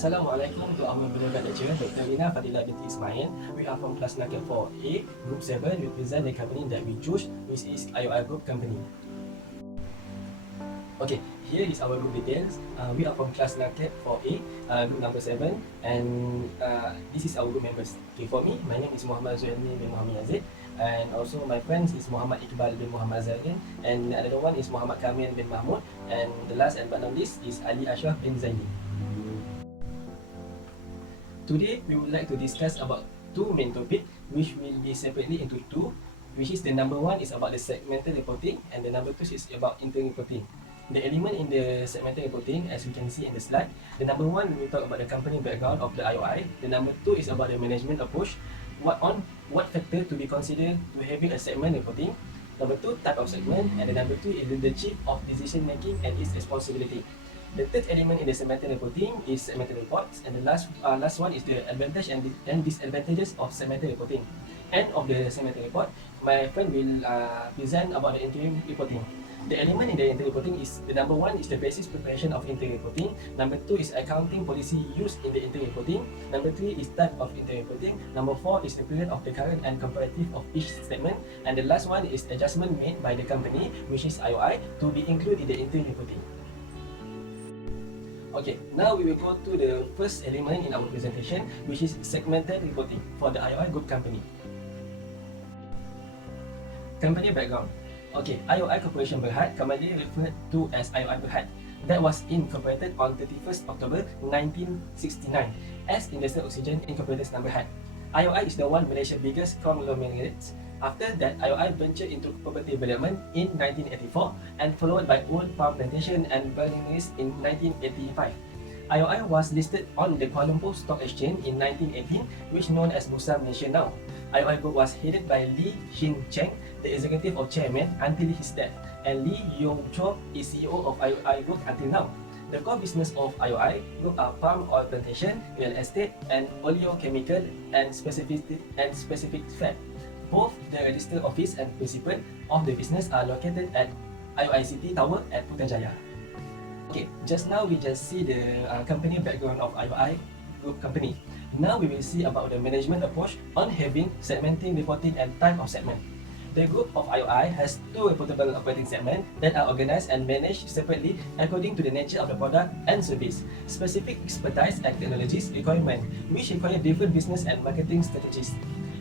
Assalamualaikum to our beloved lecturer, Dr. Lina Fadilah binti Ismail. We are from class NAKET 4A, Group 7. We present the company that we choose, which is IOI Group Company. Okay, here is our group details. We are from class NAKET 4A, group number 7, and this is our group members. Okay, for me, my name is Muhammad Zuhaini bin Muhammad Yazid, and also my friends is Muhammad Iqbal bin Muhammad Zarin, and the other one is Muhammad Kamil bin Mahmud, and the last and but not least is Ali Ashraf bin Zaini. Today, we would like to discuss about two main topics, which will be separately into two, which is the number one is about the segmental reporting, and the number two is about interim reporting. The element in the segmental reporting, as you can see in the slide, the number one we talk about the company background of the IOI. The number two is about the management approach. What factor to be considered to having a segment reporting. Number two, type of segment, and the number two is the chief of decision making and its responsibility. The third element in the segmental reporting is segmental reports, and the last one is the advantage and disadvantages of segmental reporting. End of the segmental report, my friend will present about the interim reporting. The element in the interim reporting is the number one is the basis preparation of interim reporting. Number two is accounting policy used in the interim reporting. Number three is type of interim reporting. Number four is the period of the current and comparative of each statement. And the last one is adjustment made by the company, which is IOI, to be included in the interim reporting. Okay, now we will go to the first element in our presentation, which is segmented reporting for the IOI Group Company. Company background. Okay, IOI Corporation Berhad, commonly referred to as IOI Berhad, that was incorporated on 31st October 1969 as Industrial Oxygen Incorporated Berhad. IOI is the one Malaysia's biggest conglomerate. After that, IOI ventured into property development in 1984 and followed by old palm plantation and wineries in 1985. IOI was listed on the Kuala Lumpur Stock Exchange in 1918, which is known as Bursa Malaysia now. IOI Group was headed by Lee Shin Cheng, the executive of chairman until his death, and Lee Yong Cho is CEO of IOI Group until now. The core business of IOI Group are palm oil plantation, real estate, and oleochemical and specific fat. Both the registered office and principal of the business are located at IOI City Tower at Putrajaya. Okay, just now we just see the company background of IOI Group Company. Now we will see about the management approach on having segmenting, reporting, and type of segment. The group of IOI has two reportable operating segments that are organized and managed separately according to the nature of the product and service, specific expertise and technologies requirement, which require different business and marketing strategies.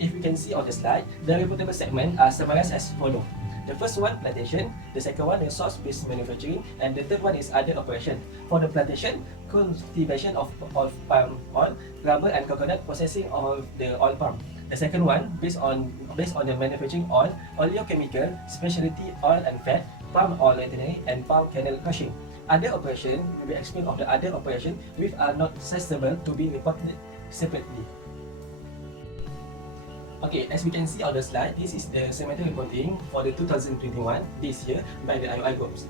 If you can see on the slide, the reportable segment are summarized as follows. The first one, plantation. The second one, resource-based manufacturing. And the third one is other operation. For the plantation, cultivation of palm oil, rubber and coconut processing of the oil palm. The second one, based on the manufacturing oil, oleochemical, specialty oil and fat, palm oil refinery, and palm kernel crushing. Other operation will be explained of the other operation which are not accessible to be reported separately. Okay, as we can see on the slide, this is the segmental reporting for the 2021 this year by the IOI groups.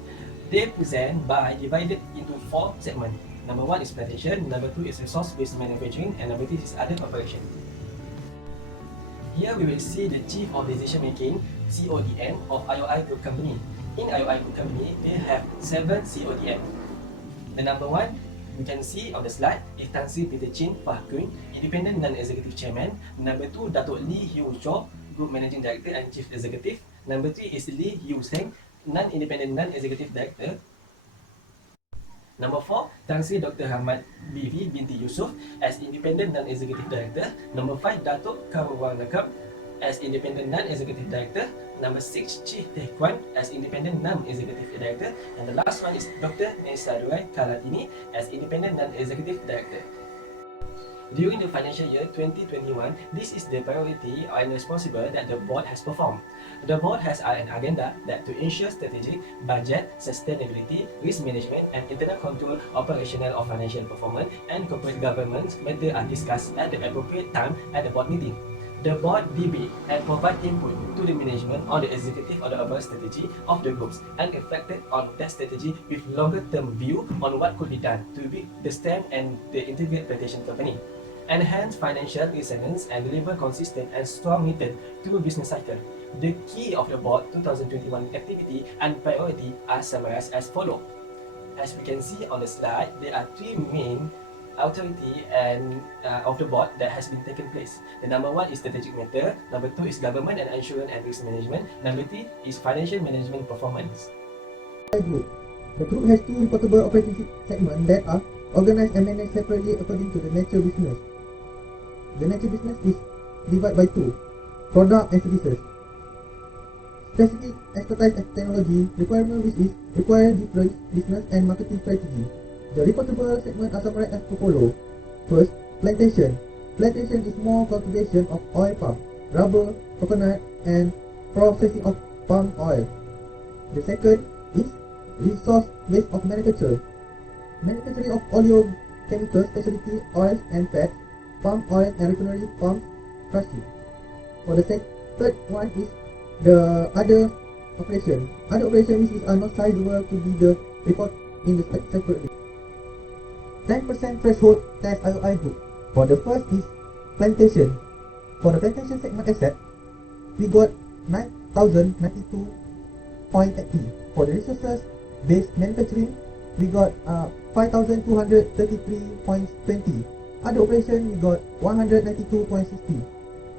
They present by divided into four segments. Number one is plantation, number two is resource-based manufacturing, and number three is other operation. Here we will see the Chief of Decision Making (CODM) of IOI Group Company. In IOI Group Company, they have 7 CODM. The number one, you can see on the slide is Tan Sri Peter Chin Fah Kun, Independent Non-Executive Chairman. Number 2, Datuk Lee Hugh Cho, Group Managing Director and Chief Executive. Number 3 is Lee Hugh Seng, Non-Independent Non-Executive Director. Number 4, Tan Sri Dr. Hamad Bivi binti Yusof as Independent Non-Executive Director. Number 5, Datuk Karwang Nakab as Independent Non-Executive Director. Number 6, Chief Teh Kwan as Independent Non-Executive Director. And the last one is Dr. Nesa Durai Kalatini as Independent Non-Executive Director. During the financial year 2021, this is the priority and responsible that the board has performed. The board has an agenda that to ensure strategic, budget, sustainability, risk management, and internal control, operational or financial performance, and corporate governance matters are discussed at the appropriate time at the board meeting. The board debate and provide input to the management on the executive or the overall strategy of the groups and reflected on that strategy with longer term view on what could be done to build the strength and the integrated plantation company. Enhance financial resilience and deliver consistent and strong return through business cycle. The key of the board 2021 activity and priority are summarized as follows. As we can see on the slide, there are three main authority and of the board that has been taken place. The number one is strategic matter, number two is government and insurance and risk management, number three is financial management performance. Group. The group has two reportable operating segments that are organized and managed separately according to the nature business. The nature business is divided by two, product and services. Specific expertise and technology requirement, which is required different business and marketing strategy. The reportable segment are summarized as follows. First, plantation. Plantation is more cultivation of oil palm, rubber, coconut, and processing of palm oil. The second is resource base of manufacture. Manufacturing of oleochemical specialty oils and fats, palm oil and refinery palm crushing. For the third one is the other operation. Other operation which are not sizable to be the report in the separately. 10% threshold test IOI group. For the first is plantation. For the plantation segment asset, we got 9,092.80. For the resources based manufacturing, we got 5,233.20. Other operation, we got 192.60.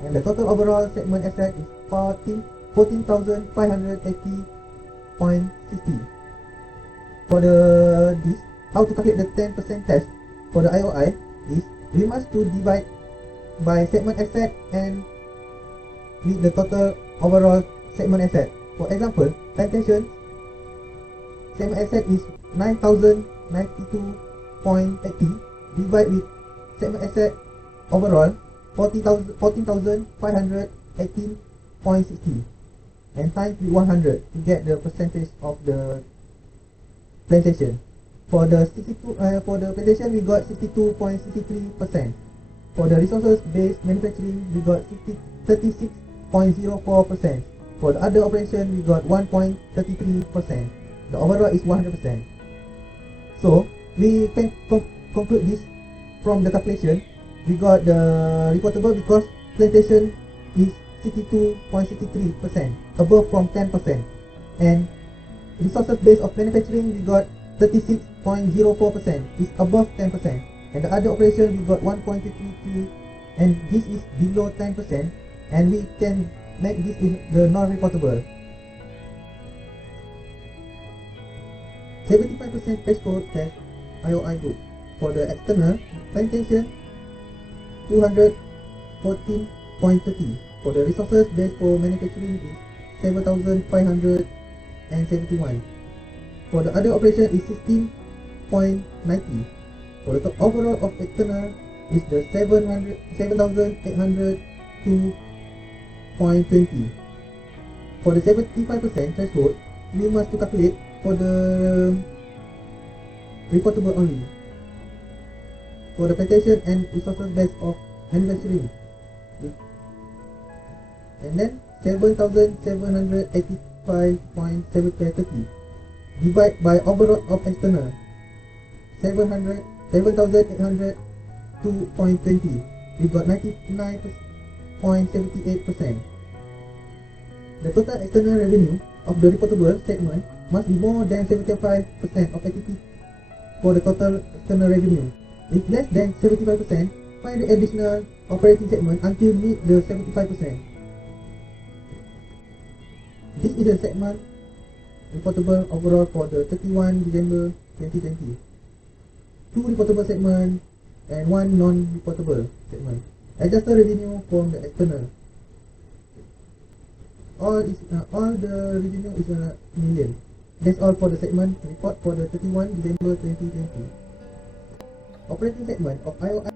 And the total overall segment asset is 14,580.60. For this, how to calculate the 10% test for the IOI is we must to divide by segment asset and with the total overall segment asset. For example, plantation segment asset is 9,092.80 divided with segment asset overall 14,518.60 and times with 100 to get the percentage of the plantation. For the plantation, we got 62.63%. For the resources based manufacturing, we got 36.04%. For the other operation, we got 1.33%. The overall is 100%. So we can conclude this from the calculation. We got the reportable because plantation is 62.63%, above from 10%, and resources based of manufacturing we got 36.04%, is above 10%, and the other operation we got 1.53, and this is below 10%, and we can make this in the non-reportable. 75% threshold test IOI group. For the external plantation 214.30. For the resources based for manufacturing is 7,571. For the other operation is 16.90. For the overall of external is the 7,802.20. For the 75% threshold, we must to calculate for the reportable only. For the plantation and resources based of manufacturing, and then 7,785.30 divide by overall of external 7,802.20. We got 99.78%. The total external revenue of the reportable segment must be more than 75% of activity for the total external revenue. If less than 75%, find the additional operating segment until meet the 75%. This is the segment reportable overall for the 31 December 2020. 2 reportable segment and 1 non-reportable segment. Adjusted revenue from the external. All the revenue is a million. That's all for the segment report for the 31 December 2020. Operating segment of IOI.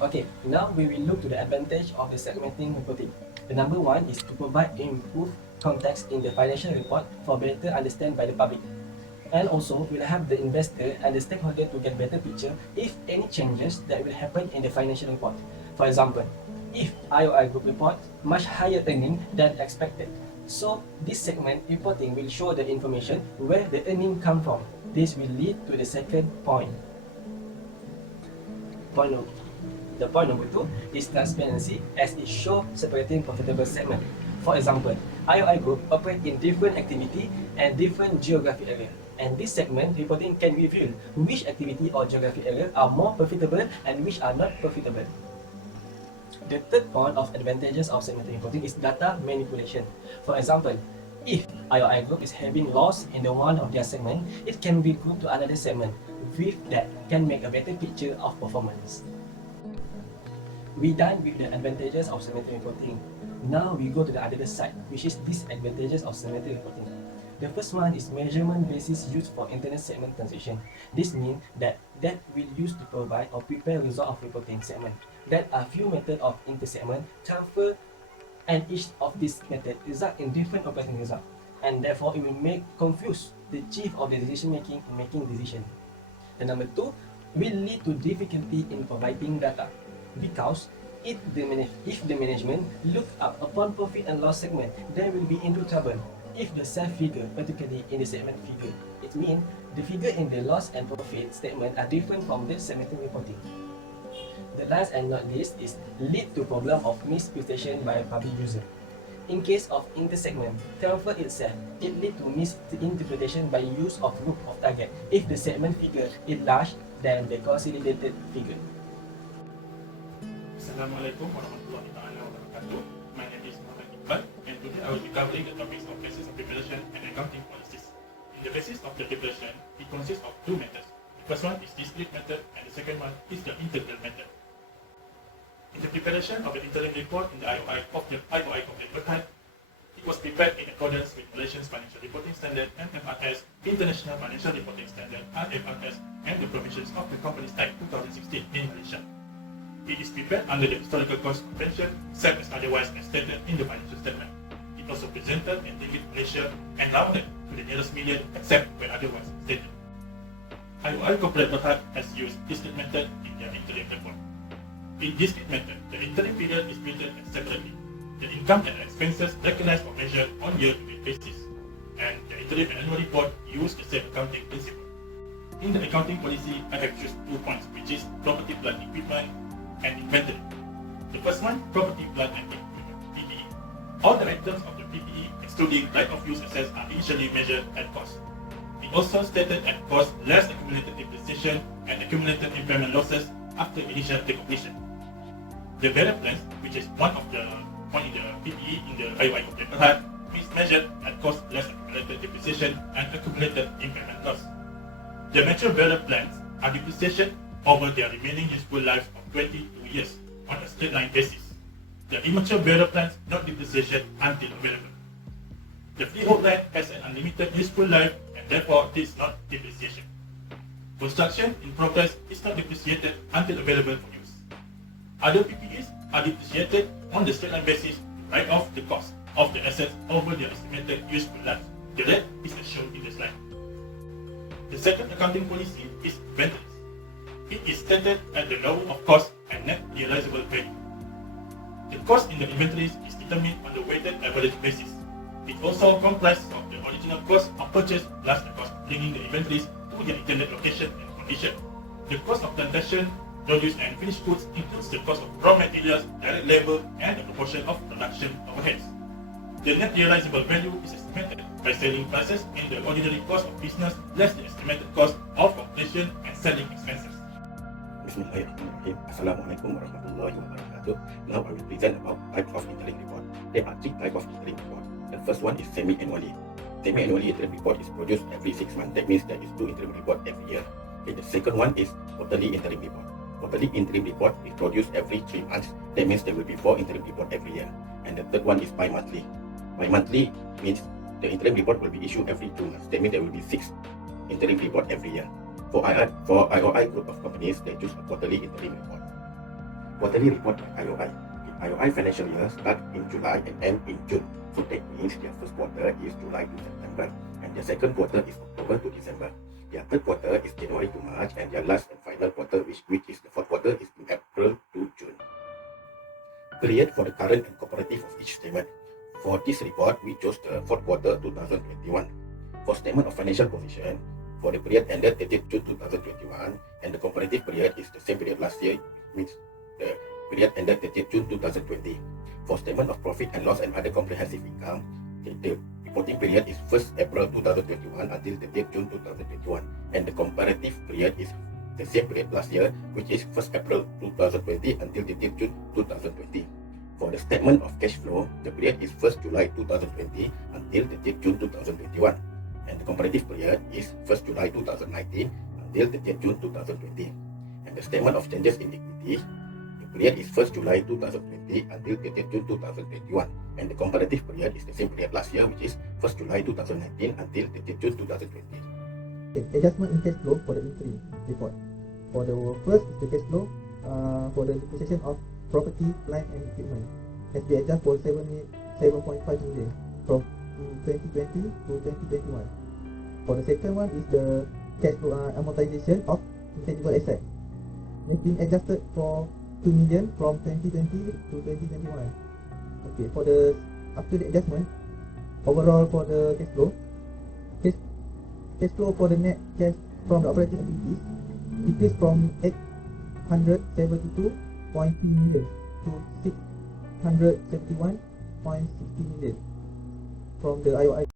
Okay, now we will look to the advantage of the segmenting reporting. The number one is to provide improved context in the financial report for better understand by the public. And also will help the investor and the stakeholder to get better picture if any changes that will happen in the financial report. For example, if IOI group report much higher earning than expected. So this segment reporting will show the information where the earning come from. This will lead to the second point. The point number 2 is transparency as it shows separating profitable segment. For example, IOI group operate in different activity and different geographic area. And this segment reporting can reveal which activity or geographic area are more profitable and which are not profitable. The third point of advantages of segmented reporting is data manipulation. For example, if IOI group is having loss in the one of their segment, it can be grouped to another segment with that can make a better picture of performance. We done with the advantages of segmented reporting. Now we go to the other side, which is disadvantages of segmented reporting. The first one is measurement basis used for internet segment transition. This means that will use to provide or prepare result of reporting segment. There are few methods of inter-segment transfer, and each of these methods result in different operating result, and therefore it will make confuse the chief of the decision making in making decision. The number two will lead to difficulty in providing data because if the management look up upon profit and loss segment, they will be into trouble. If the sales figure, particularly in the segment figure, it means the figure in the loss and profit statement are different from the segmented reporting. The last and not least is lead to problem of mispresentation by public user. In case of inter-segment transfer itself, it lead to misinterpretation by use of group of target if the segment figure is large than the consolidated figure. Assalamualaikum warahmatullahi wabarakatuh. My name is Muhammad Iqbal, and today I will be covering the topics of basis of preparation and accounting policies. In the basis of the preparation, it consists of two methods. The first one is discrete method, and the second one is the integral method. In the preparation of the interim report in the IOI of the IOI Corporate Berhad, it was prepared in accordance with Malaysia's Financial Reporting Standard (MFRS), International Financial Reporting Standard (IFRS), and the provisions of the Companies Act 2016 in Malaysia. It is prepared under the Historical Cost Convention, except as otherwise as stated in the financial statement. It also presented in Ringgit Malaysia and rounded to the nearest million, except when otherwise stated. IOI Corporate Berhad has used discrete method in their interim report. In discrete method, the interim period is treated separately. The income and expenses recognized or measured on year-to-date basis, and the interim and annual report use the same accounting principle. In the accounting policy, I have chosen 2 points, which is property, plant, equipment, and inventory. The first one, property, plant, and equipment, PPE. All the items of the PPE, excluding right-of-use assets, are initially measured at cost. It also stated at cost less accumulated depreciation and accumulated impairment losses after initial recognition. The bearer plans, which is one of the point in the PPE in the IOI Corporate Berhad, is measured at cost less accumulated depreciation and accumulated impairment loss. The mature bearer plans are depreciation over their remaining useful life of 22 years on a straight line basis. The immature bearer plans not depreciation until available. The freehold land has an unlimited useful life and therefore is not depreciation. Construction in progress is not depreciated until available for use. Other PPEs are depreciated on the straight line basis right off the cost of the assets over their estimated useful life. The rest is as shown in the slide. The second accounting policy is inventories. It is stated at the lowering of cost and net realizable value. The cost in the inventories is determined on the weighted average basis. It also comprises of the original cost of purchase plus the cost of bringing the inventories to their intended location and condition. The cost of plantation, produce and finished goods includes the cost of raw materials, direct labor, and the proportion of production overheads. The net realizable value is estimated by selling prices in the ordinary cost of business less the estimated cost of completion and selling expenses. Bismillahirrahmanirrahim. Assalamualaikum warahmatullahi wabarakatuh. Now I will present about types of interim report. There are 3 types of interim report. The first one is semi-annually. Semi-annually interim report is produced every 6 months. That means there is 2 interim report every year. Okay, the second one is quarterly interim report. Quarterly interim report is produced every 3 months. That means there will be 4 interim report every year. And the third one is bi-monthly. Bi-monthly means the interim report will be issued every 2 months. That means there will be 6 interim report every year. For IOI group of companies, they choose a quarterly interim report. Quarterly report by IOI. The IOI financial year starts in July and ends in June. So that means their first quarter is July to September, and their second quarter is October to December. Their third quarter is January to March, and their last and final quarter, which is the fourth quarter, is in April to June. Period for the current and comparative of each statement. For this report, we chose the fourth quarter 2021. For statement of financial position, for the period ended 30th June 2021, and the comparative period is the same period last year, which means the period ended 30th June 2020. For statement of profit and loss and other comprehensive income, the reporting period is 1st April 2021 until 30th June 2021, and the comparative period is the same period last year, which is 1st April 2020 until 30th June 2020. For the statement of cash flow, the period is 1st July 2020 until 30th June 2021, and the comparative period is 1st July 2019 until 30th June 2020. And the statement of changes in equity, the period is 1st July 2020 until 30th June 2021, and the comparative period is the same period last year, which is 1st July 2019 until 30th June 2020. Adjustment in cash flow for the interim report. For the first is the cash flow for the depreciation of property, plant and equipment has been adjusted for 7.5 million from 2020 to 2021. For the second one is the cash flow amortization of intangible asset. It's been adjusted for 2 million from 2020 to 2021. Okay, for the after the adjustment, overall for the cash flow for the net cash from the operating activities decreased from 872.3 million to 671.60 million from the IOI